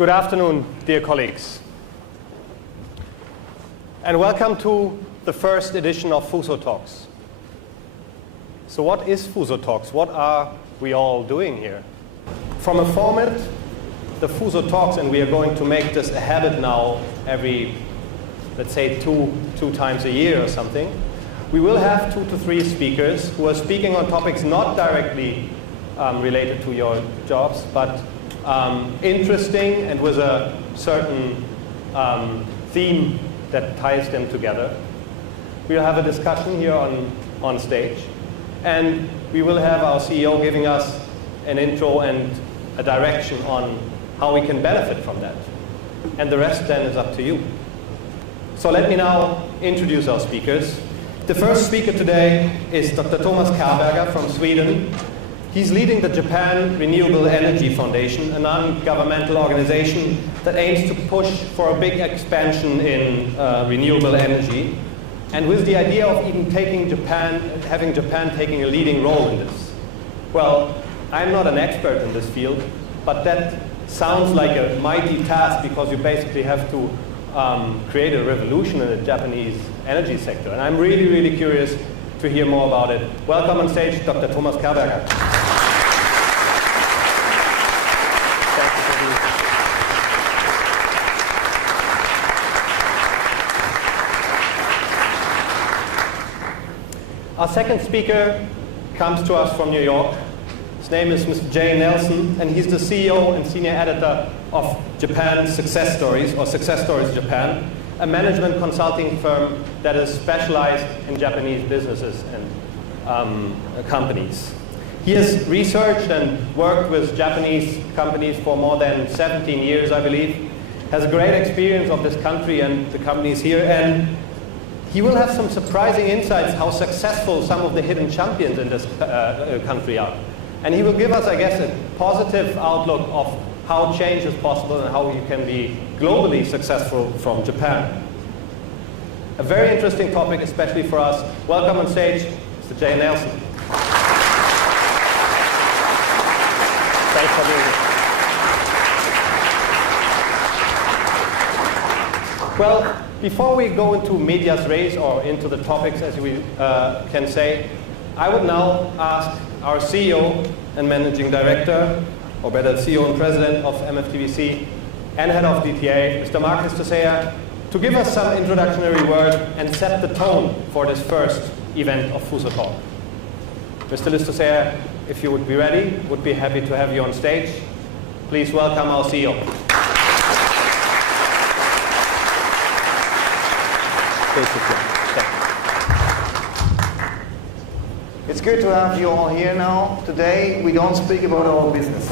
Good afternoon, dear colleagues, and welcome to the first edition of FUSO Talks. So what is FUSO Talks? What are we all doing here? From a format, the FUSO Talks, and we are going to make this a habit now every, let's say, two times a year or something. We will have 2 to 3 speakers who are speaking on topics not directly related to your jobs, but interesting and with a certain theme that ties them together. We will have a discussion here on stage, and we will have our CEO giving us an intro and a direction on how we can benefit from that. And the rest then is up to you. So let me now introduce our speakers. The first speaker today is Dr. Tomas Kaberger from Sweden. He's leading the Japan Renewable Energy Foundation, a non-governmental organization that aims to push for a big expansion in renewable energy, and with the idea of even having Japan taking a leading role in this. Well, I'm not an expert in this field, but that sounds like a mighty task because you basically have to create a revolution in the Japanese energy sector. And I'm really, really curious to hear more about it. Welcome on stage, Dr. Tomas Kaberger. Thank you for being here. Our second speaker comes to us from New York. His name is Mr. Jay Nelson, and he's the CEO and senior editor of Japan Success Stories, or Success Stories Japan, a management consulting firm that is specialized in Japanese businesses and companies. He has researched and worked with Japanese companies for more than 17 years, I believe, has a great experience of this country and the companies here, and he will have some surprising insights how successful some of the hidden champions in this country are. And he will give us, I guess, a positive outlook of how change is possible and how you can be globally successful from Japan. A very interesting topic, especially for us. Welcome on stage, Mr. Jay Nelson. Thanks for being here. Well, before we go into medias res or into the topics, as we can say, I would now ask our CEO and Managing Director, or better, CEO and President of MFTBC and Head of DTA, Mr. Marcus Toseya, to give us some introductory word and set the tone for this first event of FUSO Talk. Mr. Toseya, if you would be ready, would be happy to have you on stage. Please welcome our CEO. It's good to have you all here now. Today we don't speak about our business.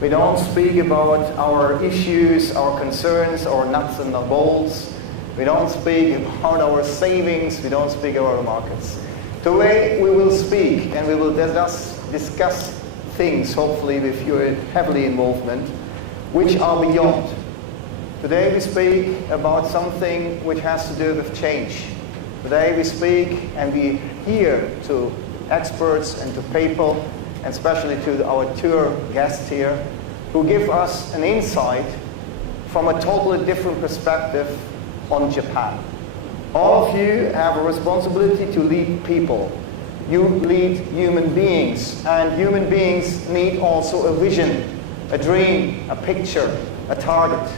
We don't speak about our issues, our concerns, our nuts and bolts. We don't speak about our savings. We don't speak about our markets. Today we will speak and we will discuss things, hopefully with your heavily involvement, which are beyond. Today we speak about something which has to do with change. Today we speak and we hear to experts and to people, and especially to our tour guests here, who give us an insight from a totally different perspective on Japan. All of you have a responsibility to lead people. You lead human beings, and human beings need also a vision, a dream, a picture, a target.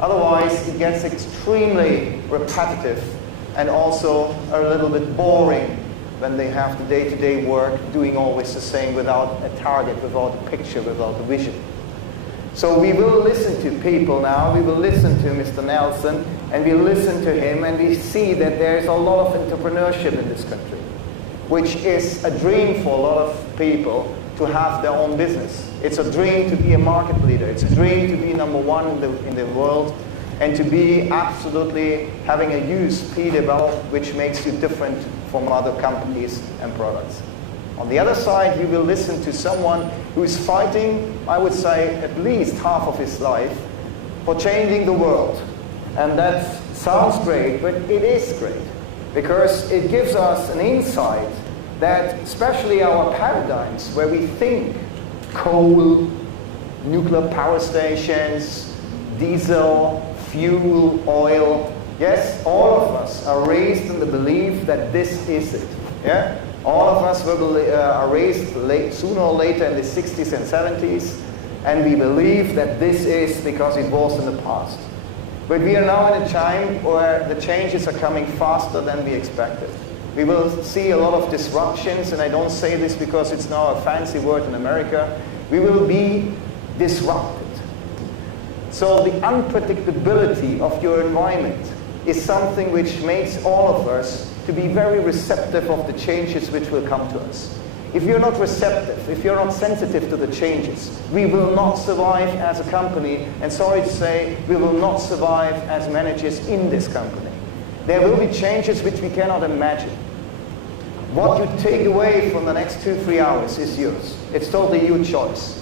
Otherwise, it gets extremely repetitive and also a little bit boring when they have the day-to-day work doing always the same without a target, without a picture, without a vision. So we will listen to people now, we will listen to Mr. Nelson, and we listen to him, and we see that there is a lot of entrepreneurship in this country, which is a dream for a lot of people to have their own business. It's a dream to be a market leader. It's a dream to be #1 in the world, and to be absolutely having a USP developed which makes you different from other companies and products. On the other side, you will listen to someone who is fighting, I would say, at least half of his life for changing the world. And that sounds great, but it is great, because it gives us an insight that especially our paradigms, where we think coal, nuclear power stations, diesel, fuel, oil. Yes, all of us are raised in the belief that this is it. Yeah? All of us are raised sooner or later in the 60s and 70s, and we believe that this is because it was in the past. But we are now in a time where the changes are coming faster than we expected. We will see a lot of disruptions, and I don't say this because it's now a fancy word in America. We will be disrupted. So the unpredictability of your environment is something which makes all of us to be very receptive of the changes which will come to us. If you're not receptive, if you're not sensitive to the changes, we will not survive as a company, and sorry to say, we will not survive as managers in this company. There will be changes which we cannot imagine. What you take away from the next 2-3 hours is yours. It's totally your choice.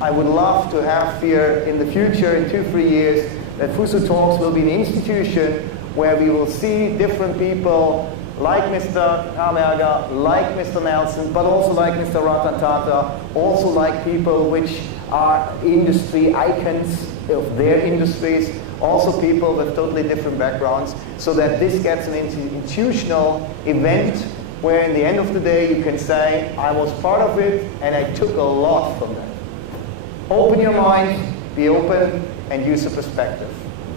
I would love to have here in the future, in 2-3 years, that FUSO Talks will be an institution where we will see different people like Mr. Kaberger, like Mr. Nelson, but also like Mr. Ratan Tata, also like people which are industry icons of their industries, also people with totally different backgrounds, so that this gets an institutional event where in the end of the day you can say, I was part of it and I took a lot from that. Open your mind, be open, and use a perspective.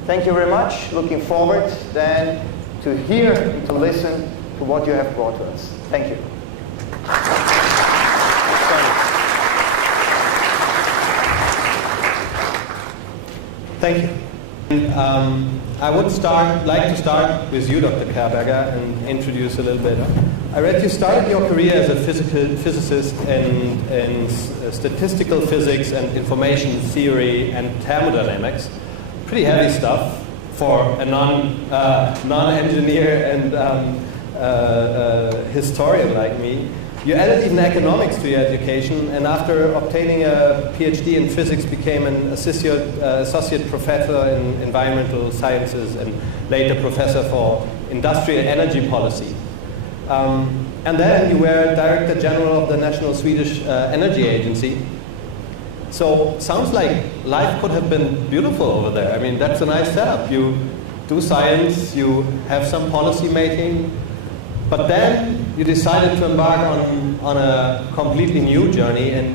Thank you very much. Looking forward then to hear and to listen to what you have brought to us. Thank you. Thank you. I would like to start with you, Dr. Kaberger, and introduce a little bit. I read you started your career as a physicist in statistical physics and information theory and thermodynamics. Pretty heavy stuff for a non-engineer and historian like me. You added even economics to your education, and after obtaining a PhD in physics, became an associate professor in environmental sciences and later professor for industrial energy policy. And then you were Director General of the National Swedish Energy Agency. So sounds like life could have been beautiful over there. I mean, that's a nice setup. You do science, you have some policy making, but then you decided to embark on a completely new journey and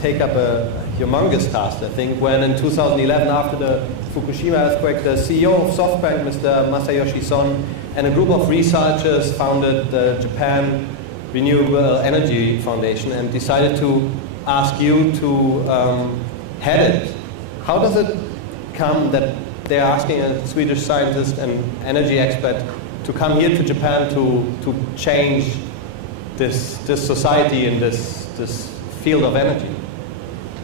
take up a humongous task, I think, when in 2011, after the Fukushima earthquake, the CEO of SoftBank, Mr. Masayoshi Son, and a group of researchers founded the Japan Renewable Energy Foundation and decided to ask you to head it. How does it come that they're asking a Swedish scientist and energy expert to come here to Japan to change this society in this field of energy?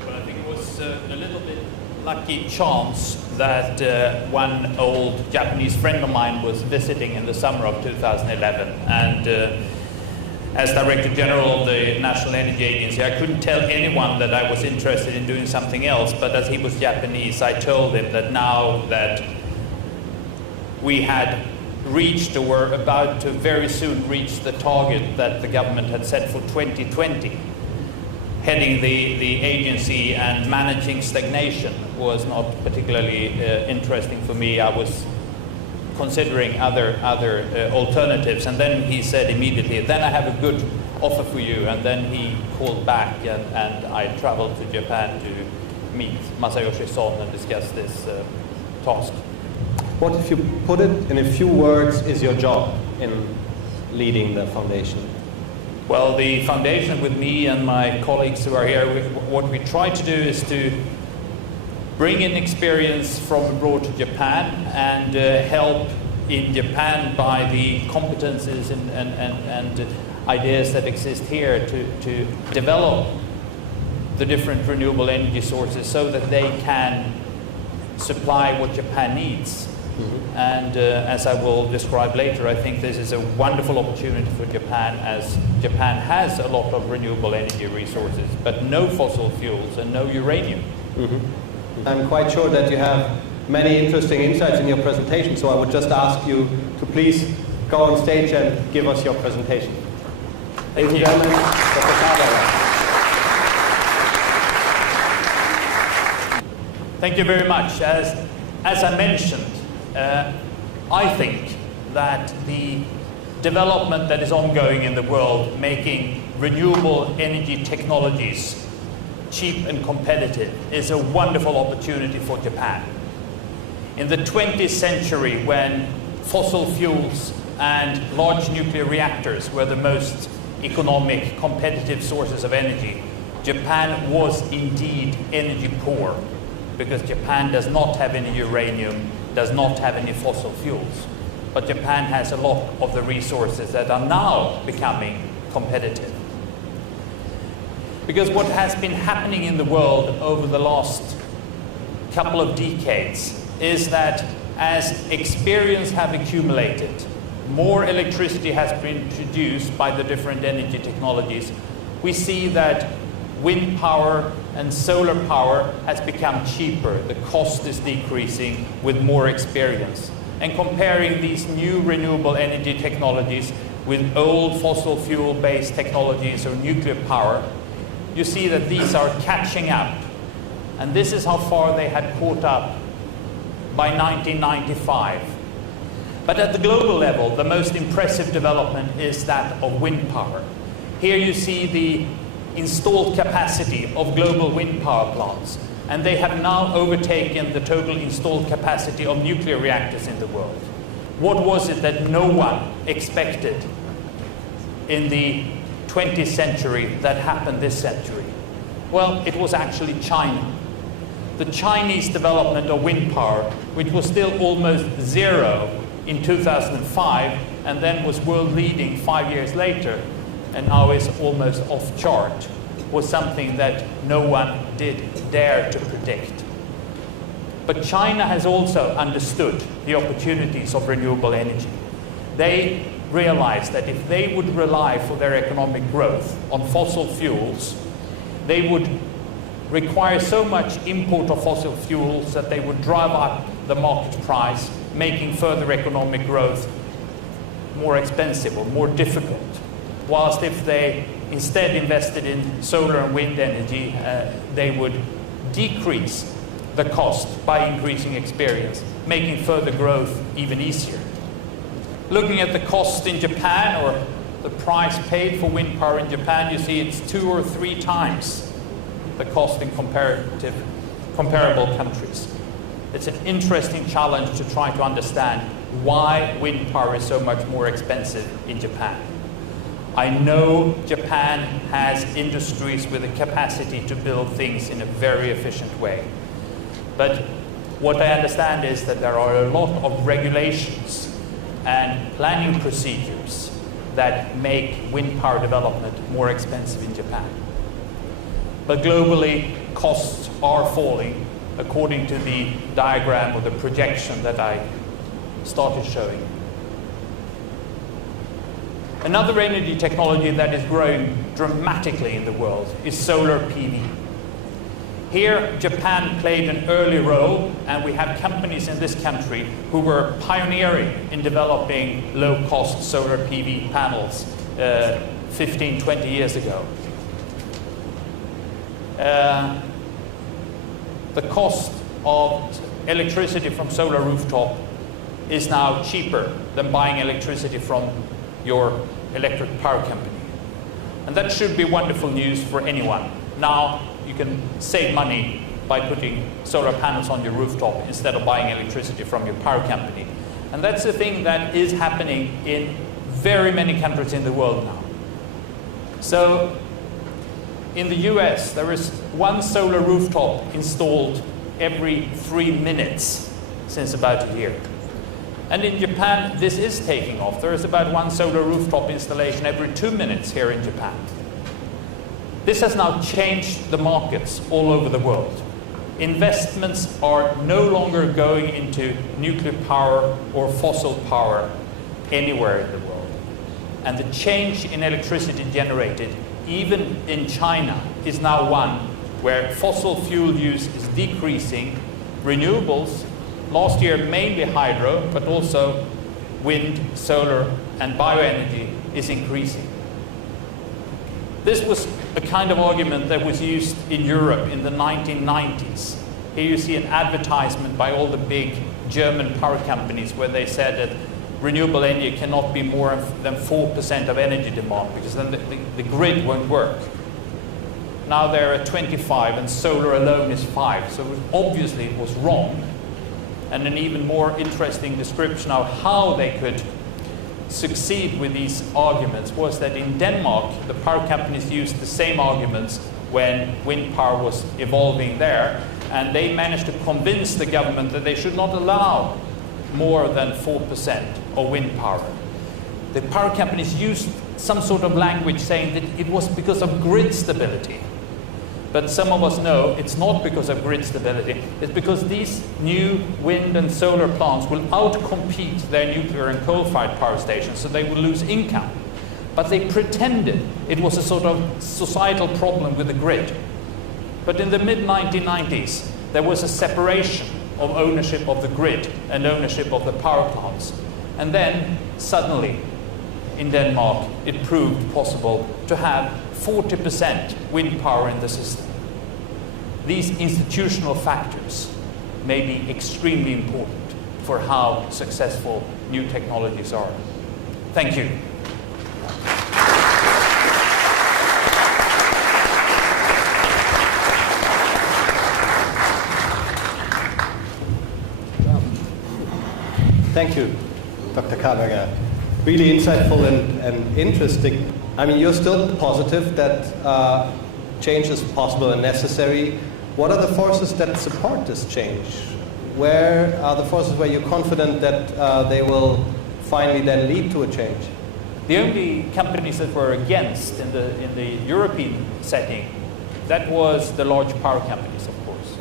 Well, I think it was a little bit lucky chance that one old Japanese friend of mine was visiting in the summer of 2011, and as Director General of the National Energy Agency, I couldn't tell anyone that I was interested in doing something else, but as he was Japanese, I told him that now that we had reached, or were about to very soon reach, the target that the government had set for 2020, heading the agency and managing stagnation was not particularly interesting for me. I was considering other alternatives, and then he said immediately, then I have a good offer for you, and then he called back and I traveled to Japan to meet Masayoshi Son and discuss this task. What, if you put it in a few words, is your job in leading the foundation? Well, the foundation, with me and my colleagues who are here, what we try to do is to bring in experience from abroad to Japan and help in Japan by the competences and ideas that exist here to develop the different renewable energy sources so that they can supply what Japan needs. Mm-hmm. And as I will describe later, I think this is a wonderful opportunity for Japan, as Japan has a lot of renewable energy resources, but no fossil fuels and no uranium. Mm-hmm. I'm quite sure that you have many interesting insights in your presentation, so I would just ask you to please go on stage and give us your presentation. Thank you. Gentlemen, Dr. Kaberger. Thank you very much. As I mentioned, I think that the development that is ongoing in the world, making renewable energy technologies cheap and competitive, is a wonderful opportunity for Japan. In the 20th century, when fossil fuels and large nuclear reactors were the most economic, competitive sources of energy, Japan was indeed energy poor, because Japan does not have any uranium, does not have any fossil fuels. But Japan has a lot of the resources that are now becoming competitive. Because what has been happening in the world over the last couple of decades is that as experience have accumulated, more electricity has been produced by the different energy technologies. We see that wind power and solar power has become cheaper. The cost is decreasing with more experience. And comparing these new renewable energy technologies with old fossil fuel-based technologies or nuclear power, you see that these are catching up. And this is how far they had caught up by 1995. But at the global level, the most impressive development is that of wind power. Here you see the installed capacity of global wind power plants, and they have now overtaken the total installed capacity of nuclear reactors in the world. What was it that no one expected in the 20th century that happened this century? Well, it was actually China. The Chinese development of wind power, which was still almost zero in 2005, and then was world leading 5 years later, and now is almost off chart, was something that no one did dare to predict. But China has also understood the opportunities of renewable energy. They realized that if they would rely for their economic growth on fossil fuels, they would require so much import of fossil fuels that they would drive up the market price, making further economic growth more expensive or more difficult. Whilst if they instead invested in solar and wind energy, they would decrease the cost by increasing experience, making further growth even easier. Looking at the cost in Japan, or the price paid for wind power in Japan, you see it's 2 or 3 times the cost in comparable countries. It's an interesting challenge to try to understand why wind power is so much more expensive in Japan. I know Japan has industries with the capacity to build things in a very efficient way. But what I understand is that there are a lot of regulations and planning procedures that make wind power development more expensive in Japan. But globally, costs are falling according to the diagram or the projection that I started showing. Another energy technology that is growing dramatically in the world is solar PV. Here, Japan played an early role, and we have companies in this country who were pioneering in developing low-cost solar PV panels 15, 20 years ago. The cost of electricity from solar rooftop is now cheaper than buying electricity from your electric power company. And that should be wonderful news for anyone. Now you can save money by putting solar panels on your rooftop instead of buying electricity from your power company. And that's the thing that is happening in very many countries in the world now. So in the US, there is 1 solar rooftop installed every 3 minutes since about a year. And in Japan, this is taking off. There is about 1 solar rooftop installation every 2 minutes here in Japan. This has now changed the markets all over the world. Investments are no longer going into nuclear power or fossil power anywhere in the world. And the change in electricity generated, even in China, is now one where fossil fuel use is decreasing, renewables, last year mainly hydro, but also wind, solar, and bioenergy is increasing. This was a kind of argument that was used in Europe in the 1990s. Here you see an advertisement by all the big German power companies where they said that renewable energy cannot be more than 4% of energy demand because then the grid won't work. Now they're at 25 and solar alone is 5. So obviously it was wrong. And an even more interesting description of how they could succeed with these arguments was that in Denmark, the power companies used the same arguments when wind power was evolving there, and they managed to convince the government that they should not allow more than 4% of wind power. The power companies used some sort of language saying that it was because of grid stability. But some of us know it's not because of grid stability. It's because these new wind and solar plants will outcompete their nuclear and coal-fired power stations, so they will lose income. But they pretended it was a sort of societal problem with the grid. But in the mid-1990s, there was a separation of ownership of the grid and ownership of the power plants. And then, suddenly, in Denmark, it proved possible to have 40% wind power in the system. These institutional factors may be extremely important for how successful new technologies are. Thank you. Thank you, Dr. Kaberger. Really insightful and interesting. I mean, you're still positive that change is possible and necessary. What are the forces that support this change? Where are the forces where you're confident that they will finally then lead to a change? The only companies that were against in the European setting, that was the large power companies, of course.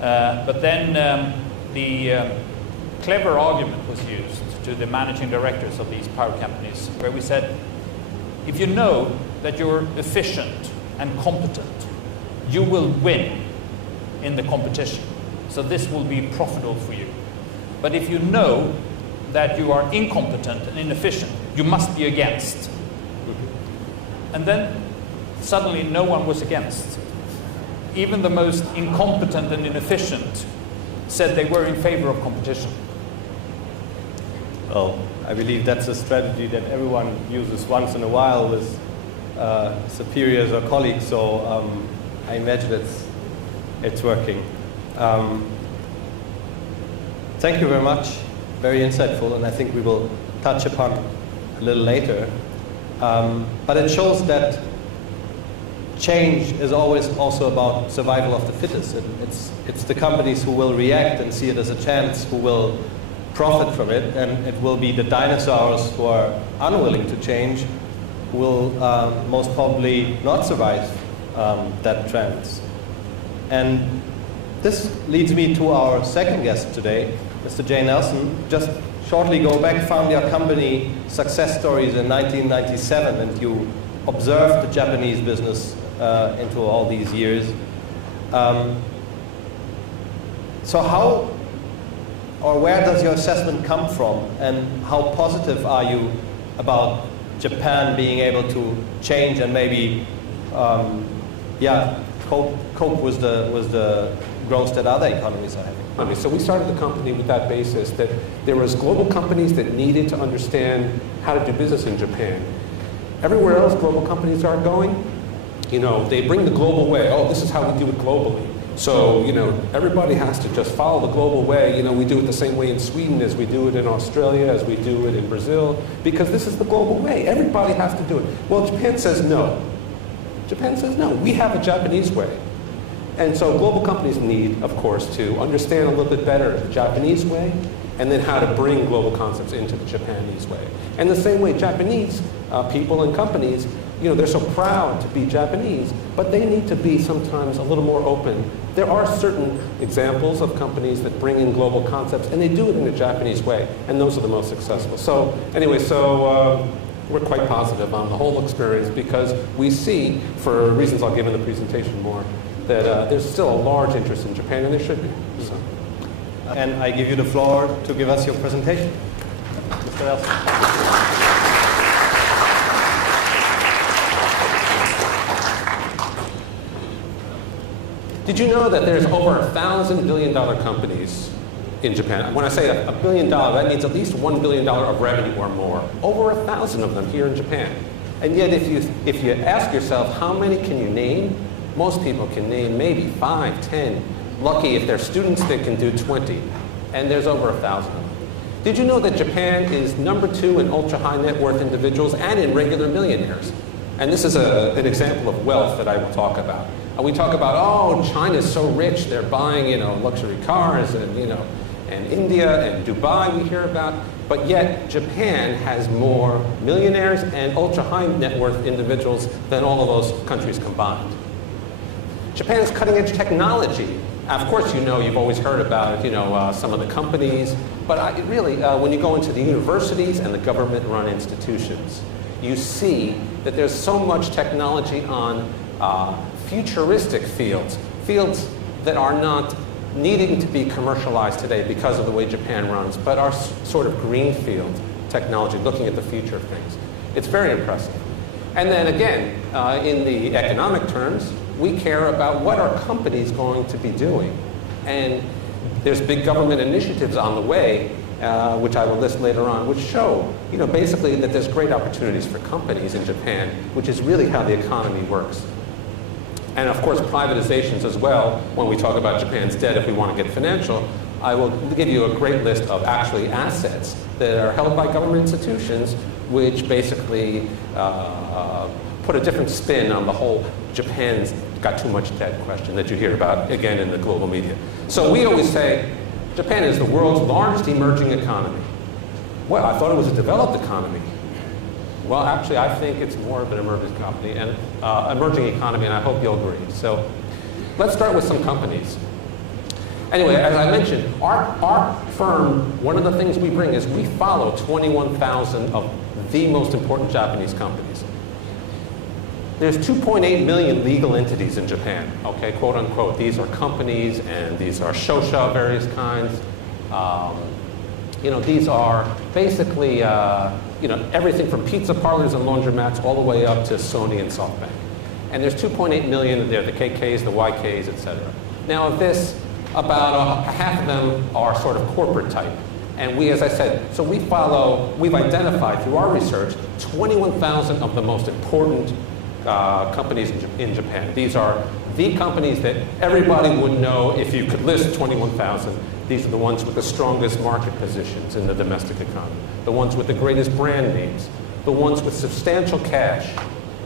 But then the clever argument was used to the managing directors of these power companies, where we said, if you know that you're efficient and competent, you will win in the competition. So this will be profitable for you. But if you know that you are incompetent and inefficient, you must be against. And then suddenly no one was against. Even the most incompetent and inefficient said they were in favor of competition. Well, I believe that's a strategy that everyone uses once in a while with superiors or colleagues, so I imagine it's working. Thank you very much, very insightful, and I think we will touch upon a little later. But it shows that change is always also about survival of the fittest. It's the companies who will react and see it as a chance who will profit from it, and it will be the dinosaurs who are unwilling to change who will most probably not survive that trend. And this leads me to our second guest today, Mr. Jay Nelson. Just shortly go back, found your company Success Stories in 1997, and you observed the Japanese business into all these years. So how or where does your assessment come from, and how positive are you about Japan being able to change and maybe cope with the growth that other economies are having? So we started the company with that basis, that there was global companies that needed to understand how to do business in Japan. Everywhere else global companies are going, they bring the global way. Oh, this is how we do it globally. So, everybody has to just follow the global way. We do it the same way in Sweden as we do it in Australia, as we do it in Brazil, because this is the global way. Everybody has to do it. Well, Japan says no. Japan says no. We have a Japanese way. And so global companies need, of course, to understand a little bit better the Japanese way, and then how to bring global concepts into the Japanese way. And the same way Japanese people and companies, they're so proud to be Japanese, but they need to be sometimes a little more open. There are certain examples of companies that bring in global concepts, and they do it in a Japanese way, and those are the most successful. So anyway, we're quite positive on the whole experience, because we see, for reasons I'll give in the presentation more, that there's still a large interest in Japan, and there should be. So. And I give you the floor to give us your presentation. Mr. Nelson. Did you know that there's over 1,000 billion-dollar companies in Japan? When I say $1 billion, that means at least $1 billion of revenue or more. Over 1,000 of them here in Japan. And yet, if you ask yourself, how many can you name? Most people can name maybe 5, 10. Lucky if they're students, they can do 20. And there's over 1,000 of them. Did you know that Japan is #2 in ultra-high net worth individuals and in regular millionaires? And this is an example of wealth that I will talk about. And we talk about, oh, China's so rich, they're buying, luxury cars, and, and India and Dubai we hear about. But yet, Japan has more millionaires and ultra-high net worth individuals than all of those countries combined. Japan has cutting-edge technology. Of course, you've always heard about it, some of the companies. But when you go into the universities and the government-run institutions, you see that there's so much technology on futuristic fields that are not needing to be commercialized today because of the way Japan runs, but are sort of greenfield technology, looking at the future of things. It's very impressive. And then again, in the economic terms, we care about what are companies going to be doing. And there's big government initiatives on the way, which I will list later on, which show, basically that there's great opportunities for companies in Japan, which is really how the economy works. And of course, privatizations as well. When we talk about Japan's debt, if we want to get financial, I will give you a great list of actually assets that are held by government institutions, which basically put a different spin on the whole Japan's got too much debt question that you hear about, again, in the global media. So we always say, Japan is the world's largest emerging economy. Well, I thought it was a developed economy. Well, actually, I think it's more of an emerging economy, and I hope you'll agree. So let's start with some companies. Anyway, as I mentioned, our firm, one of the things we bring is we follow 21,000 of the most important Japanese companies. There's 2.8 million legal entities in Japan, okay, quote unquote. These are companies and these are shosha of various kinds. These are basically, everything from pizza parlors and laundromats all the way up to Sony and SoftBank. And there's 2.8 million, they're the KKs, the YKs, etc. Now of this, about half of them are sort of corporate type. And we, as I said, so we've identified through our research 21,000 of the most important companies in Japan. These are the companies that everybody would know if you could list 21,000. These are the ones with the strongest market positions in the domestic economy, the ones with the greatest brand names, the ones with substantial cash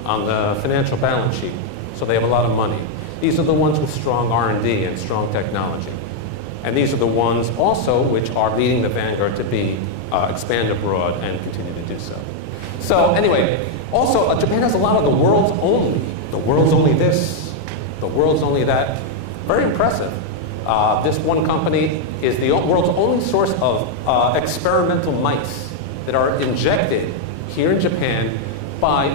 on the financial balance sheet, so they have a lot of money. These are the ones with strong R&D and strong technology. And these are the ones also which are leading the vanguard to expand abroad and continue to do so. So anyway, also Japan has a lot of the world's only this, the world's only that. Very impressive. This one company is the world's only source of experimental mice that are injected here in Japan by,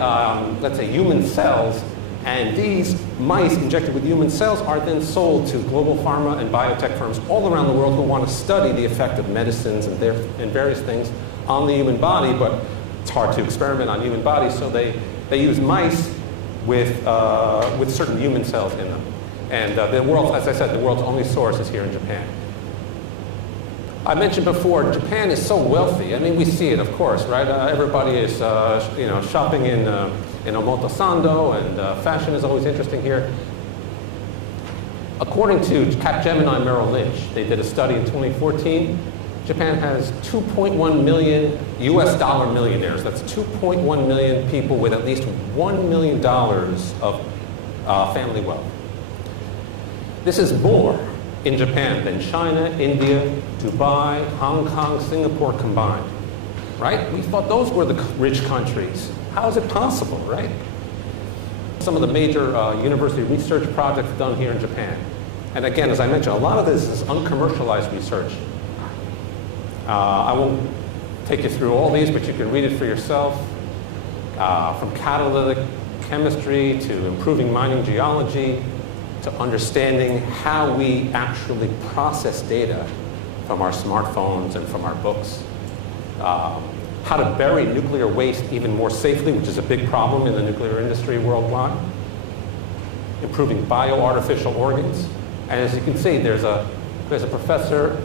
let's say, human cells. And these mice injected with human cells are then sold to global pharma and biotech firms all around the world who want to study the effect of medicines and various things on the human body, but it's hard to experiment on human bodies, so they use mice with certain human cells in them. And the world, as I said, the world's only source is here in Japan. I mentioned before, Japan is so wealthy. I mean, we see it, of course, right? Everybody is, shopping in Omotesando, and fashion is always interesting here. According to Capgemini Merrill Lynch, they did a study in 2014. Japan has 2.1 million US dollar millionaires. That's 2.1 million people with at least $1 million of family wealth. This is more in Japan than China, India, Dubai, Hong Kong, Singapore combined, right? We thought those were the rich countries. How is it possible, right? Some of the major university research projects done here in Japan. And again, as I mentioned, a lot of this is uncommercialized research. I won't take you through all these, but you can read it for yourself. From catalytic chemistry to improving mining geology, to understanding how we actually process data from our smartphones and from our books. How to bury nuclear waste even more safely, which is a big problem in the nuclear industry worldwide. Improving bioartificial organs. And as you can see, there's a professor,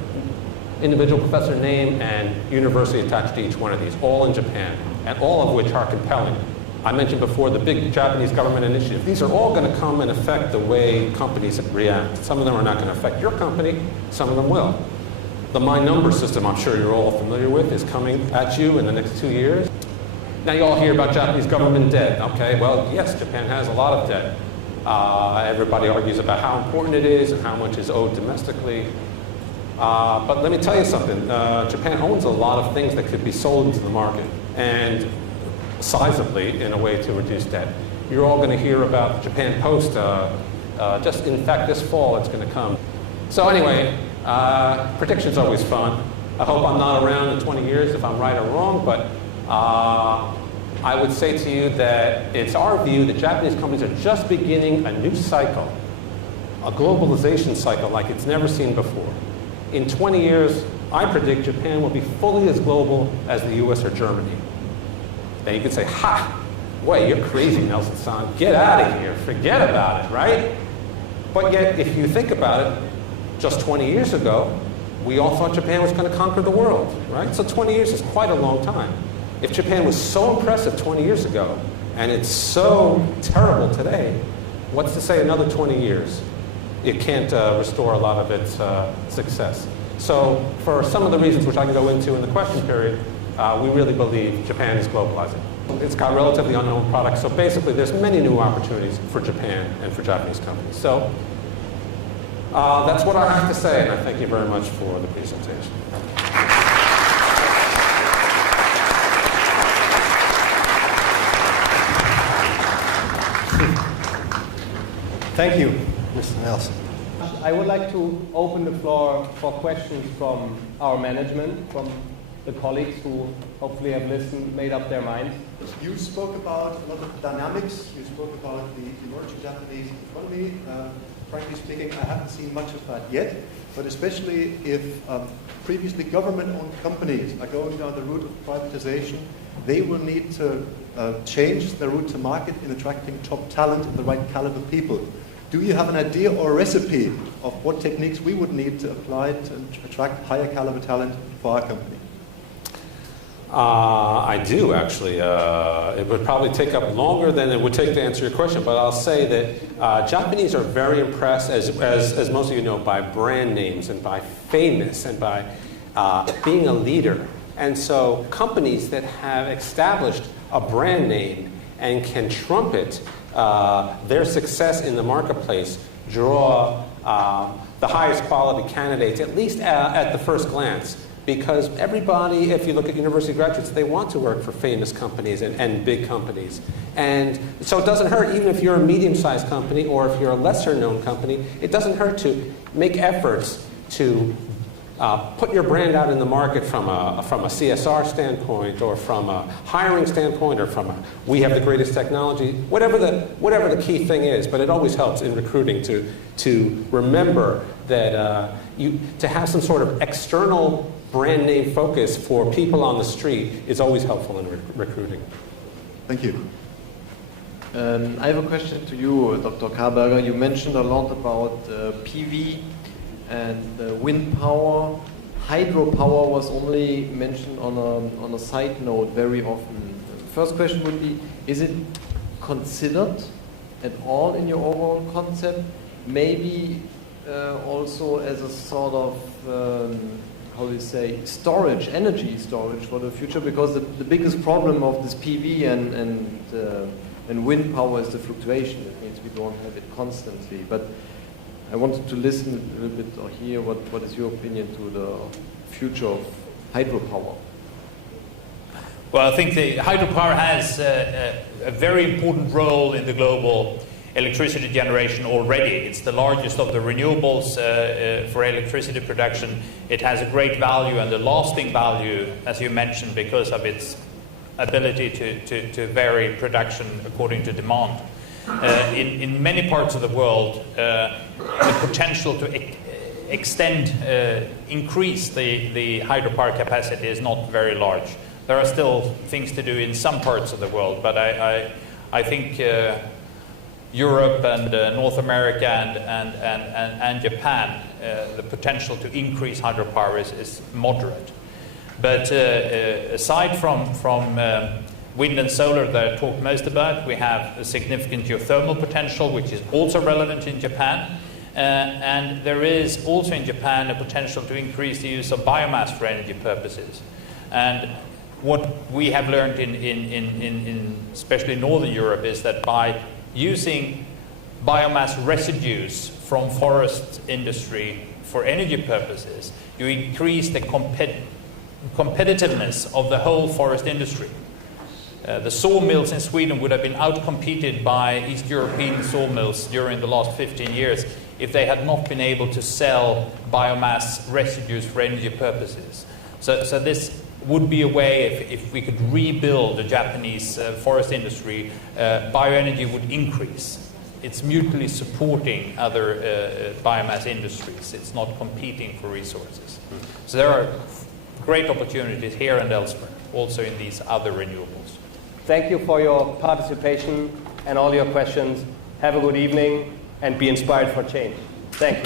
individual professor name and university attached to each one of these, all in Japan, and all of which are compelling. I mentioned before the big Japanese government initiative. These are all going to come and affect the way companies react. Some of them are not going to affect your company, some of them will. The My Number system, I'm sure you're all familiar with, is coming at you in the next 2 years. Now you all hear about Japanese government debt. Okay, well, yes, Japan has a lot of debt. Everybody argues about how important it is and how much is owed domestically. But let me tell you something. Japan owns a lot of things that could be sold into the market, and sizably in a way to reduce debt. You're all going to hear about Japan Post. Just in fact, this fall it's going to come. So anyway, prediction's always fun. I hope I'm not around in 20 years if I'm right or wrong, but I would say to you that it's our view that Japanese companies are just beginning a new cycle, a globalization cycle like it's never seen before. In 20 years, I predict Japan will be fully as global as the US or Germany. Now you could say, ha, wait, you're crazy, Nelson-san. Get out of here, forget about it, right? But yet, if you think about it, just 20 years ago, we all thought Japan was going to conquer the world, right? So 20 years is quite a long time. If Japan was so impressive 20 years ago, and it's so terrible today, what's to say another 20 years? It can't restore a lot of its success. So for some of the reasons which I can go into in the question period, we really believe Japan is globalizing. It's got relatively unknown products, so basically there's many new opportunities for Japan and for Japanese companies. So that's what I have to say, and I thank you very much for the presentation. Thank you, Mr. Nelson. I would like to open the floor for questions from our management, from the colleagues who hopefully have listened, made up their minds. You spoke about a lot of dynamics. You spoke about the emerging Japanese economy. Frankly speaking, I haven't seen much of that yet, but especially if previously government-owned companies are going down the route of privatization, they will need to change their route to market in attracting top talent and the right caliber people. Do you have an idea or a recipe of what techniques we would need to apply to attract higher caliber talent for our company? I do, actually. It would probably take up longer than it would take to answer your question, but I'll say that Japanese are very impressed, as most of you know, by brand names and by famous and by being a leader. And so companies that have established a brand name and can trumpet their success in the marketplace draw the highest quality candidates, at least at the first glance. Because everybody, if you look at university graduates, they want to work for famous companies and big companies. And so it doesn't hurt, even if you're a medium-sized company or if you're a lesser-known company, it doesn't hurt to make efforts to put your brand out in the market from a CSR standpoint or from a hiring standpoint or from a we have the greatest technology, whatever the key thing is. But it always helps in recruiting to remember that to have some sort of external brand name focus for people on the street is always helpful in recruiting. Thank you. I have a question to you, Dr. Kaberger. You mentioned a lot about PV and wind power. Hydropower was only mentioned on a side note very often. First question would be, is it considered at all in your overall concept? Maybe also as a sort of how do you say, storage, energy storage for the future, because the biggest problem of this PV and wind power is the fluctuation. It means we don't have it constantly. But I wanted to listen a little bit or hear what is your opinion to the future of hydropower. Well, I think the hydropower has a very important role in the global electricity generation already. It's the largest of the renewables for electricity production. It has a great value and a lasting value, as you mentioned, because of its ability to vary production according to demand. In many parts of the world, the potential to increase the hydropower capacity is not very large. There are still things to do in some parts of the world, but I think Europe and North America and Japan, the potential to increase hydropower is moderate. But aside from wind and solar that I talked most about, we have a significant geothermal potential, which is also relevant in Japan. And there is also in Japan a potential to increase the use of biomass for energy purposes. And what we have learned in especially Northern Europe is that by using biomass residues from forest industry for energy purposes, you increase the competitiveness of the whole forest industry. The sawmills in Sweden would have been outcompeted by East European sawmills during the last 15 years if they had not been able to sell biomass residues for energy purposes. So this would be a way, if we could rebuild the Japanese forest industry, bioenergy would increase. It's mutually supporting other biomass industries. It's not competing for resources. So there are great opportunities here and elsewhere, also in these other renewables. Thank you for your participation and all your questions. Have a good evening and be inspired for change. Thank you.